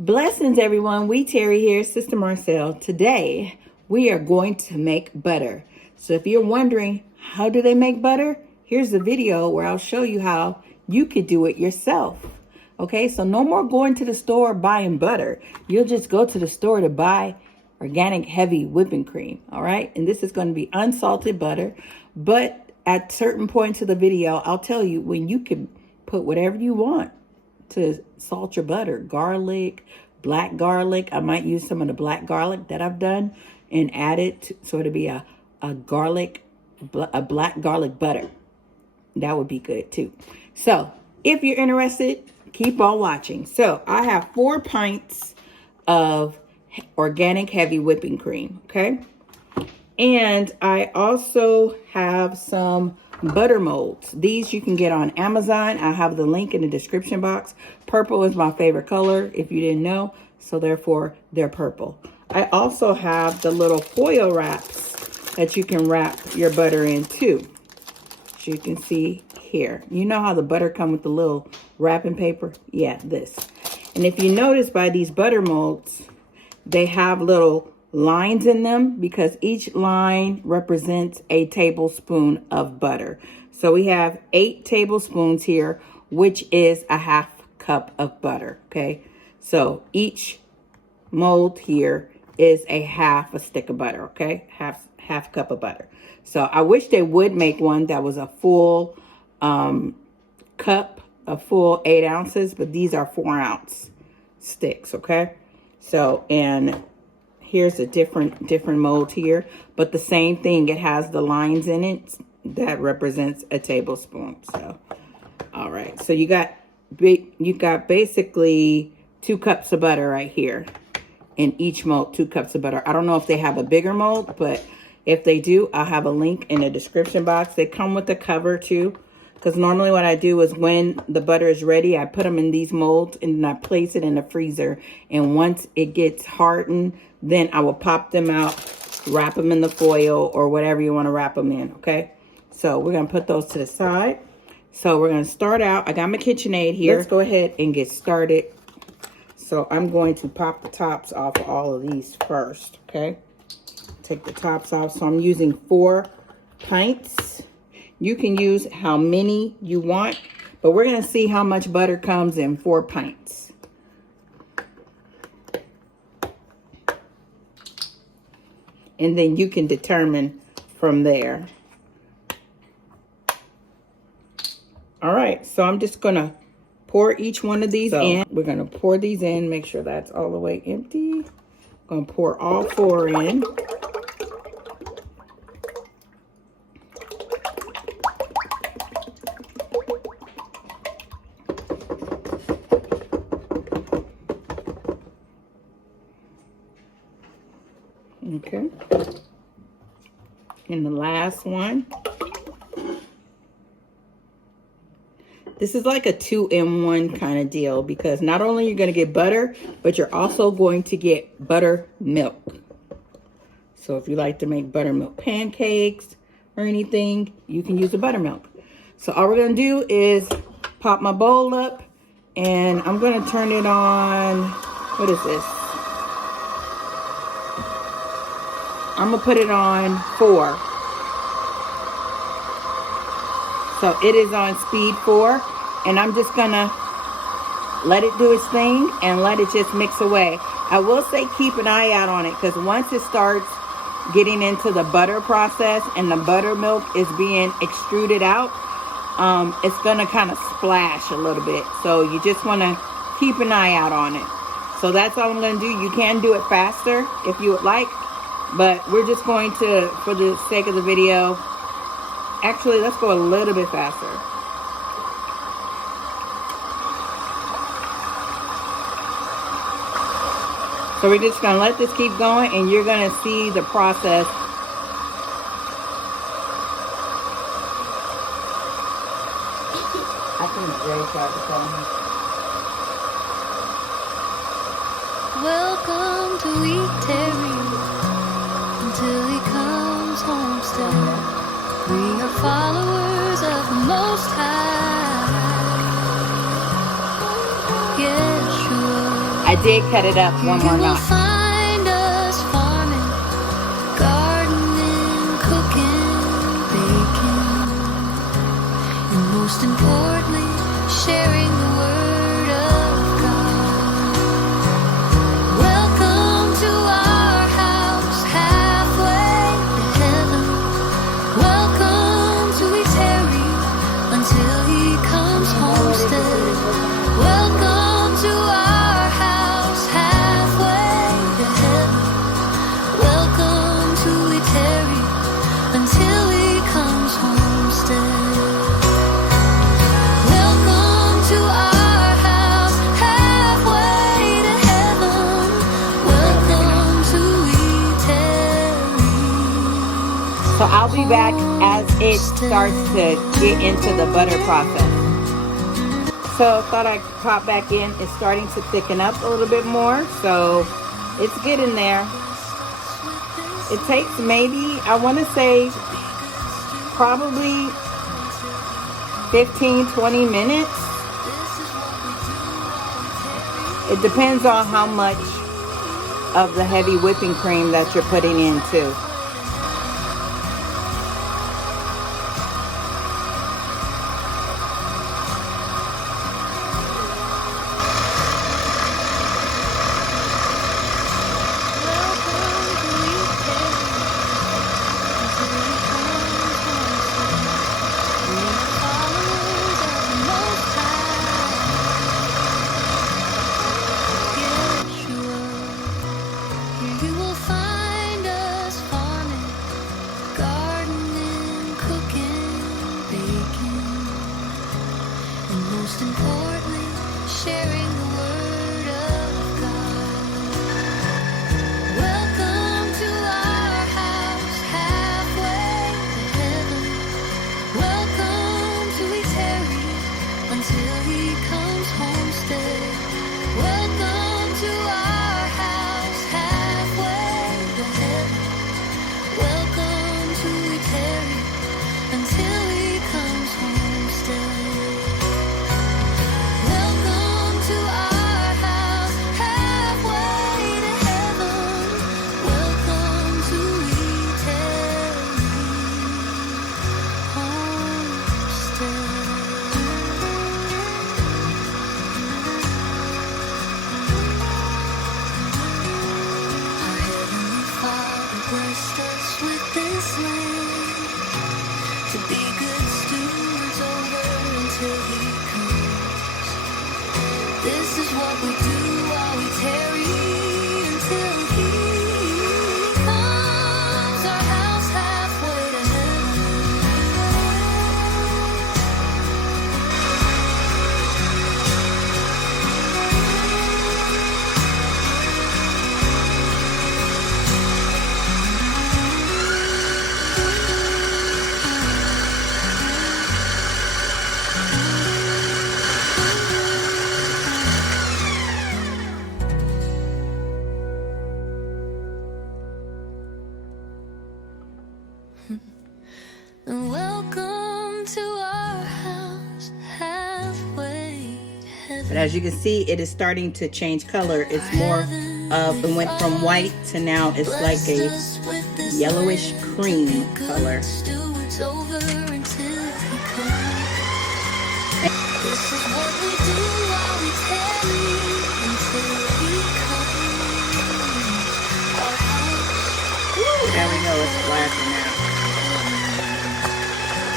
Blessings, everyone. Tarry here, Sister Marcelle. Today, we are going to make butter. So if you're wondering, how do they make butter? Here's a video where I'll show you how you could do it yourself. Okay, so no more going to the store buying butter. You'll just go to the store to buy organic heavy whipping cream. All right, and this is going to be unsalted butter. But at certain points of the video, I'll tell you when you can put whatever you want to salt your butter. Garlic, black garlic. I might use some of the black garlic that I've done and add it to, so it'll be a black garlic butter. That would be good too. So if you're interested, keep on watching. So I have 4 pints of organic heavy whipping cream. Okay. And I also have some butter molds. These you can get on Amazon. I have the link in the description box. Purple is my favorite color, if you didn't know. So therefore, they're purple. I also have the little foil wraps that you can wrap your butter in too. As you can see here. You know how the butter comes with the little wrapping paper? Yeah, this. And if you notice by these butter molds, they have little lines in them because each line represents a tablespoon of butter. So we have 8 tablespoons here, which is a half cup of butter. Okay, so each mold here is a half a stick of butter. Okay, half cup of butter. So I wish they would make one that was a full cup, a full 8 ounces, but these are 4-ounce sticks. Okay, so and here's a different mold here, but the same thing. It has the lines in it that represents a tablespoon. So, all right. So you got basically 2 cups of butter right here. In each mold, 2 cups of butter. I don't know if they have a bigger mold, but if they do, I'll have a link in the description box. They come with a cover too. Because normally what I do is when the butter is ready, I put them in these molds and I place it in the freezer. And once it gets hardened, then I will pop them out, wrap them in the foil or whatever you want to wrap them in, okay? So we're going to put those to the side. So we're going to start out. I got my KitchenAid here. Let's go ahead and get started. So I'm going to pop the tops off of all of these first, okay? Take the tops off. So I'm using 4 pints. You can use how many you want, but we're going to see how much butter comes in 4 pints. And then you can determine from there. All right, so I'm just going to pour each one of these in. We're going to pour these in, make sure that's all the way empty. I'm going to pour all 4 in. Okay, and the last one. This is like a 2-in-1 kind of deal because not only you're going to get butter, but you're also going to get buttermilk. So if you like to make buttermilk pancakes or anything, you can use the buttermilk. So all we're going to do is pop my bowl up and I'm going to turn it on. What is this? I'm going to put it on 4. So it is on speed 4. And I'm just going to let it do its thing and let it just mix away. I will say keep an eye out on it because once it starts getting into the butter process and the buttermilk is being extruded out, it's going to kind of splash a little bit. So you just want to keep an eye out on it. So that's all I'm going to do. You can do it faster if you would like. But we're just going to, for the sake of the video, actually, let's go a little bit faster. So we're just going to let this keep going, and you're going to see the process. I think Jay tried to call me. Welcome to Tarry until he comes homestead. We are followers of the Most High. Yeshua. I did cut it up one more You will notch. find us farming, gardening, cooking, baking, and most importantly, sharing the word of God. Welcome to our house, halfway to heaven. Welcome to Tarry until he comes homestead. Welcome to our house, halfway to heaven. Welcome to Tarry until he comes homestead. Welcome to our house, halfway to heaven. Welcome to Tarry. So I'll be back as it starts to get into the butter process. So thought I'd pop back in. It's starting to thicken up a little bit more. So it's getting there. It takes maybe, I want to say, probably 15-20 minutes. It depends on how much of the heavy whipping cream that you're putting in too. You will find us farming, gardening, cooking, baking, and most importantly, sharing the word of God. Welcome to our house, halfway to heaven. Welcome to Tarry until he comes homestead. Welcome to our house, halfway to heaven. Welcome to Tarry until he comes homestead. Welcome to our house, halfway to heaven. Welcome to Tarry homestead. Our Heavenly Father blessed us with this land to be good stewards over until he comes. This is what we do while we tarry until he comes. Our house halfway to heaven. And welcome to our house, halfway to heaven. But as you can see, it is starting to change color. It's more of, it went from white to now it's like a yellowish cream color. Stewards over until he comes. This is what we do while we tarry until he comes. Our house. There we go, it's flashing now.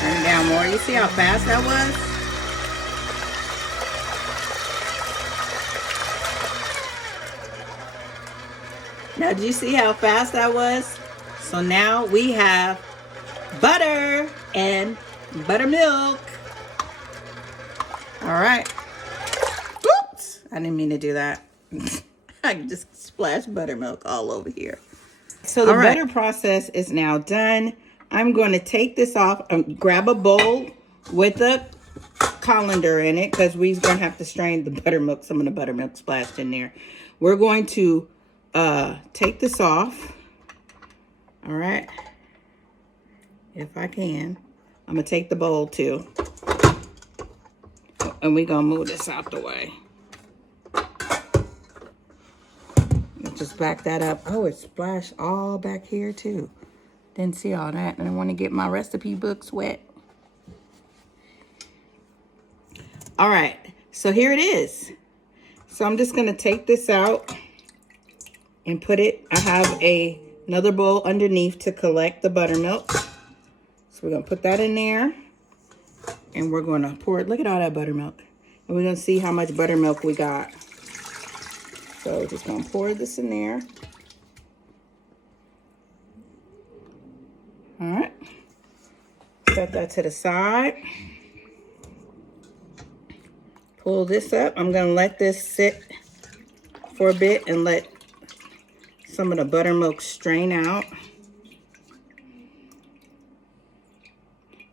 Turn it down more. You see how fast that was? Now, did you see how fast that was? So now we have butter and buttermilk. All right. Oops, I didn't mean to do that. I just splashed buttermilk all over here. So the butter process is now done. I'm going to take this off and grab a bowl with a colander in it because we're going to have to strain the buttermilk. Some of the buttermilk splashed in there. We're going to take this off. All right. If I can. I'm going to take the bowl too. And we're going to move this out the way. just back that up. Oh, it splashed all back here too. Didn't see all that. And I want to get my recipe books wet. All right, so here it is. So I'm just going to take this out and put it. I have another bowl underneath to collect the buttermilk. So we're going to put that in there. And we're going to pour it. Look at all that buttermilk. And we're going to see how much buttermilk we got. So we're just going to pour this in there. All right. Set that to the side. Pull this up. I'm going to let this sit for a bit and let some of the buttermilk strain out.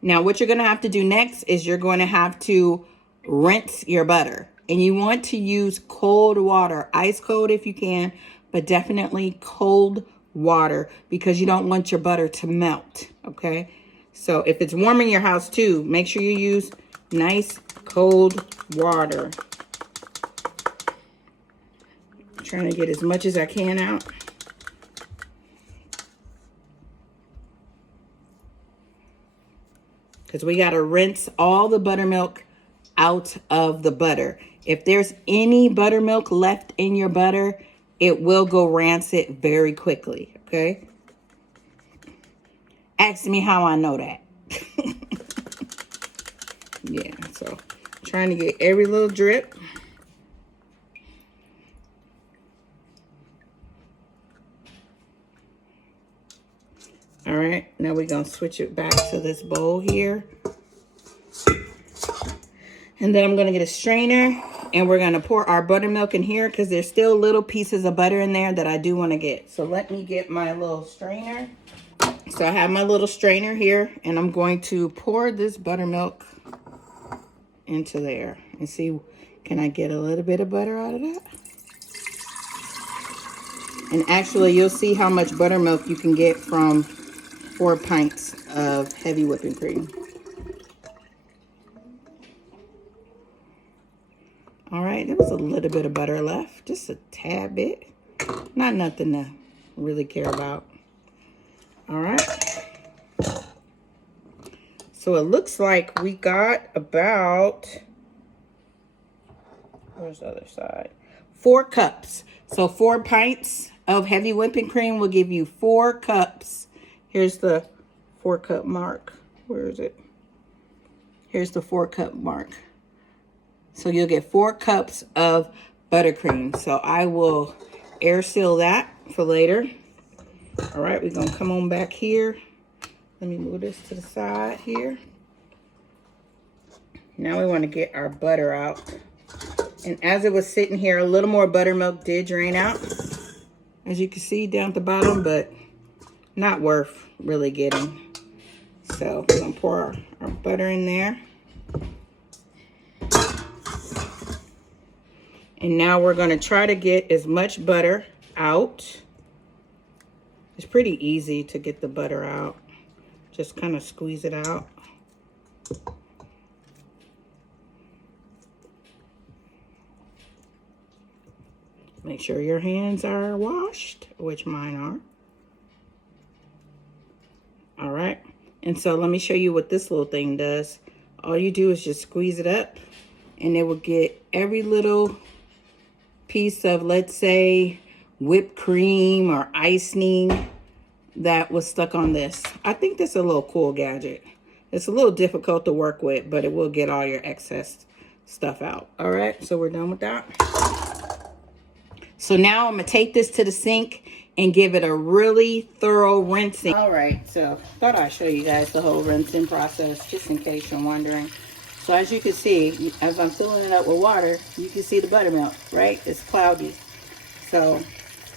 Now, what you're going to have to do next is you're going to have to rinse your butter. And you want to use cold water, ice cold if you can, but definitely cold water because you don't want your butter to melt, okay? So if it's warm in your house too, make sure you use nice cold water. I'm trying to get as much as I can out. Because we got to rinse all the buttermilk out of the butter. If there's any buttermilk left in your butter, it will go rancid very quickly, okay? Ask me how I know that. Yeah, so trying to get every little drip. All right, now we're going to switch it back to this bowl here. And then I'm going to get a strainer and we're going to pour our buttermilk in here because there's still little pieces of butter in there that I do want to get. So let me get my little strainer. So I have my little strainer here and I'm going to pour this buttermilk into there and see, can I get a little bit of butter out of that? And actually you'll see how much buttermilk you can get from 4 pints of heavy whipping cream. All right, there was a little bit of butter left, just a tad bit. Not nothing to really care about. All right. So it looks like we got about, where's the other side? 4 cups. So 4 pints of heavy whipping cream will give you 4 cups. Here's the 4-cup mark. Where is it? Here's the 4-cup mark. So you'll get 4 cups of buttercream. So I will air seal that for later. All right, we're gonna come on back here. Let me move this to the side here. Now we want to get our butter out. And as it was sitting here, a little more buttermilk did drain out, as you can see down at the bottom, but not worth really getting. So we're gonna pour our butter in there. And now we're going to try to get as much butter out. It's pretty easy to get the butter out. Just kind of squeeze it out. Make sure your hands are washed, which mine are. All right. And so let me show you what this little thing does. All you do is just squeeze it up and it will get every little piece of, let's say, whipped cream or icing that was stuck on this. I think that's a little cool gadget. It's a little difficult to work with, but it will get all your excess stuff out. All right, so we're done with that. So now I'm gonna take this to the sink and give it a really thorough rinsing. All right, so thought I'd show you guys the whole rinsing process just in case you're wondering. So as you can see, as I'm filling it up with water, you can see the buttermilk, right? It's cloudy. So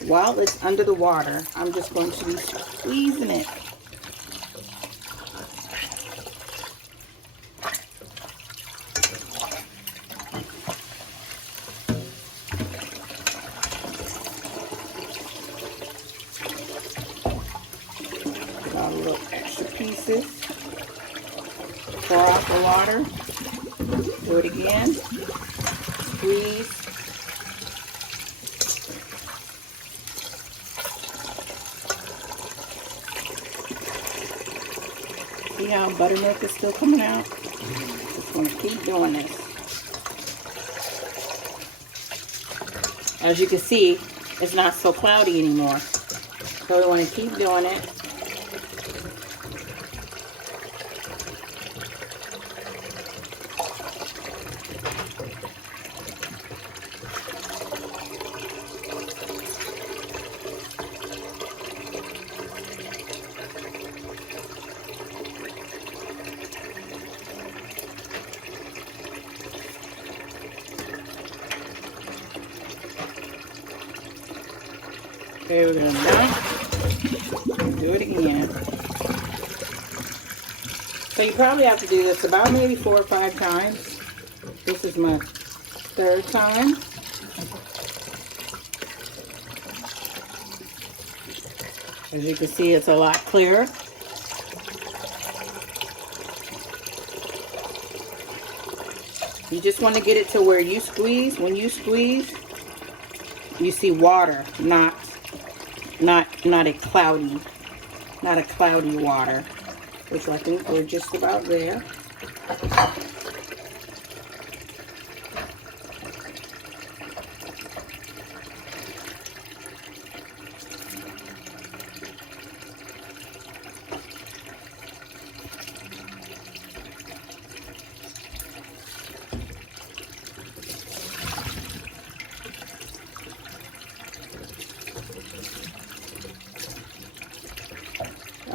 while it's under the water, I'm just going to be squeezing it. Got a little extra pieces. Pour out the water. Do it again. Squeeze. See how buttermilk is still coming out? Just want to keep doing this. As you can see, it's not so cloudy anymore. So we want to keep doing it. Okay, we're gonna do it again. So you probably have to do this about maybe 4 or 5 times. This is my 3rd time. As you can see, it's a lot clearer. You just want to get it to where you squeeze. When you squeeze, you see water, not a cloudy water, which I think we're just about there.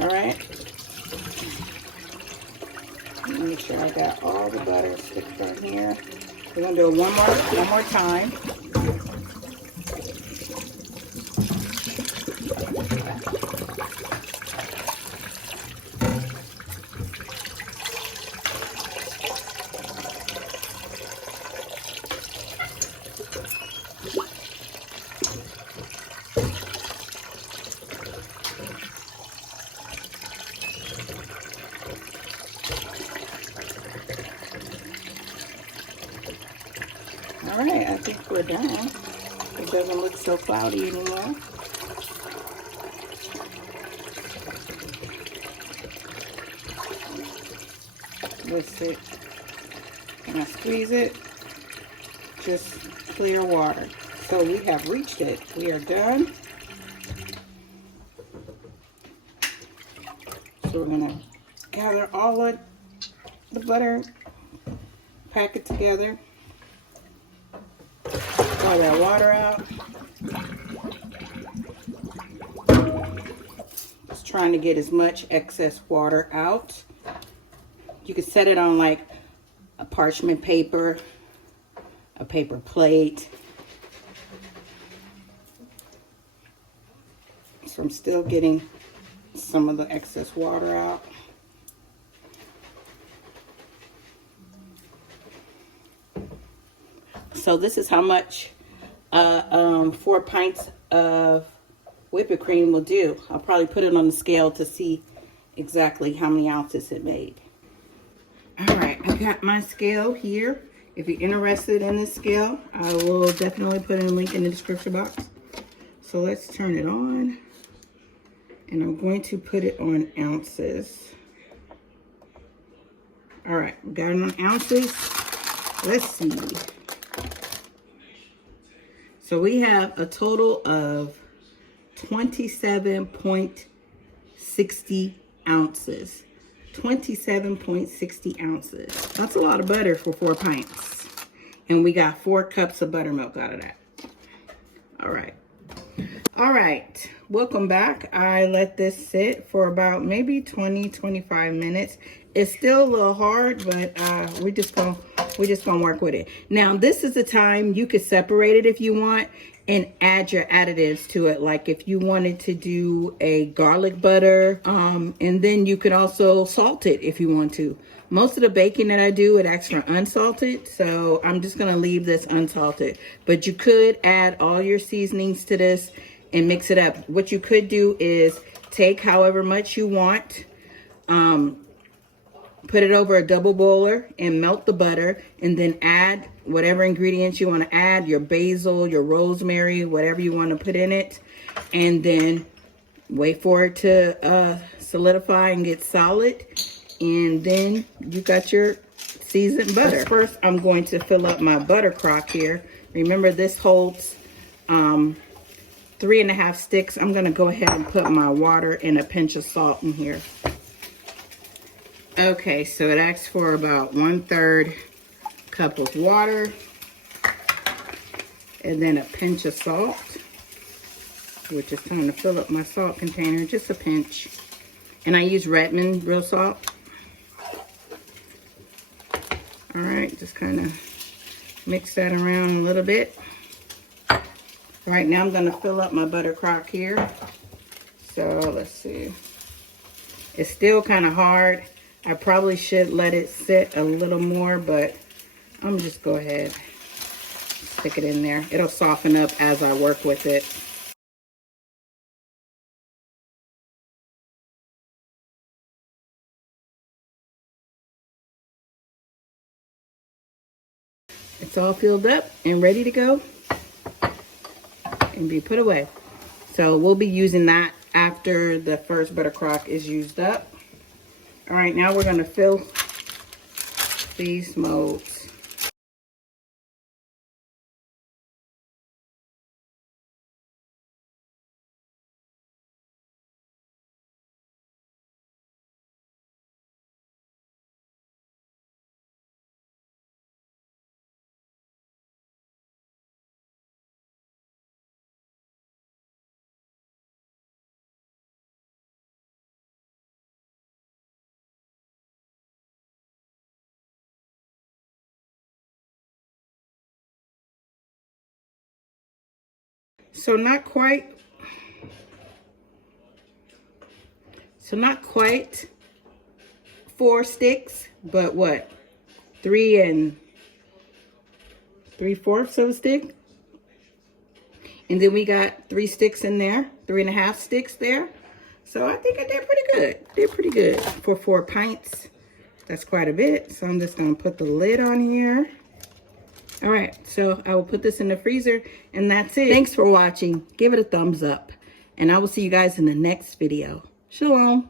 All right. Make sure I got all the butter sticked on here. We're gonna do it one more time. All right, I think we're done. It doesn't look so cloudy anymore. Let's it. When I squeeze it, just clear water. So we have reached it. We are done. So we're gonna gather all of the butter, pack it together. All that water out. Just trying to get as much excess water out. You could set it on like a parchment paper, a paper plate. So I'm still getting some of the excess water out. So this is how much 4 pints of whipping cream will do. I'll probably put it on the scale to see exactly how many ounces it made. All right, I got my scale here. If you're interested in this scale, I will definitely put in a link in the description box. So let's turn it on. And I'm going to put it on ounces. All right, we got it on ounces. Let's see. So we have a total of 27.60 ounces. 27.60 ounces. That's a lot of butter for 4 pints. And we got 4 cups of buttermilk out of that. All right. All right. Welcome back. I let this sit for about maybe 20-25 minutes. It's still a little hard, but we're just gonna work with it. Now, this is the time you could separate it if you want and add your additives to it. Like if you wanted to do a garlic butter, and then you could also salt it if you want to. Most of the baking that I do, it asks for unsalted, so I'm just gonna leave this unsalted. But you could add all your seasonings to this and mix it up. What you could do is take however much you want, put it over a double boiler and melt the butter, and then add whatever ingredients you want to add, your basil, your rosemary, whatever you want to put in it, and then wait for it to solidify and get solid. And then you got your seasoned butter. First, I'm going to fill up my butter crock here. Remember, this holds 3.5 sticks. I'm going to go ahead and put my water and a pinch of salt in here. Okay, so it asks for about 1/3 cup of water. And then a pinch of salt, which is time to fill up my salt container, just a pinch. And I use Redmond real salt. All right, just kind of mix that around a little bit. All right, now I'm gonna fill up my butter crock here. So let's see. It's still kind of hard. I probably should let it sit a little more, but I'm just go ahead. Stick it in there. It'll soften up as I work with it. It's all filled up and ready to go and be put away. So we'll be using that after the first butter crock is used up. All right, now we're going to fill these molds. So not quite 4 sticks, but what? 3 3/4 of a stick. And then we got 3 sticks in there, 3.5 sticks there. So I think I did pretty good. Did pretty good for 4 pints. That's quite a bit. So I'm just gonna put the lid on here. All right, so I will put this in the freezer, and that's it. Thanks for watching. Give it a thumbs up, and I will see you guys in the next video. Shalom.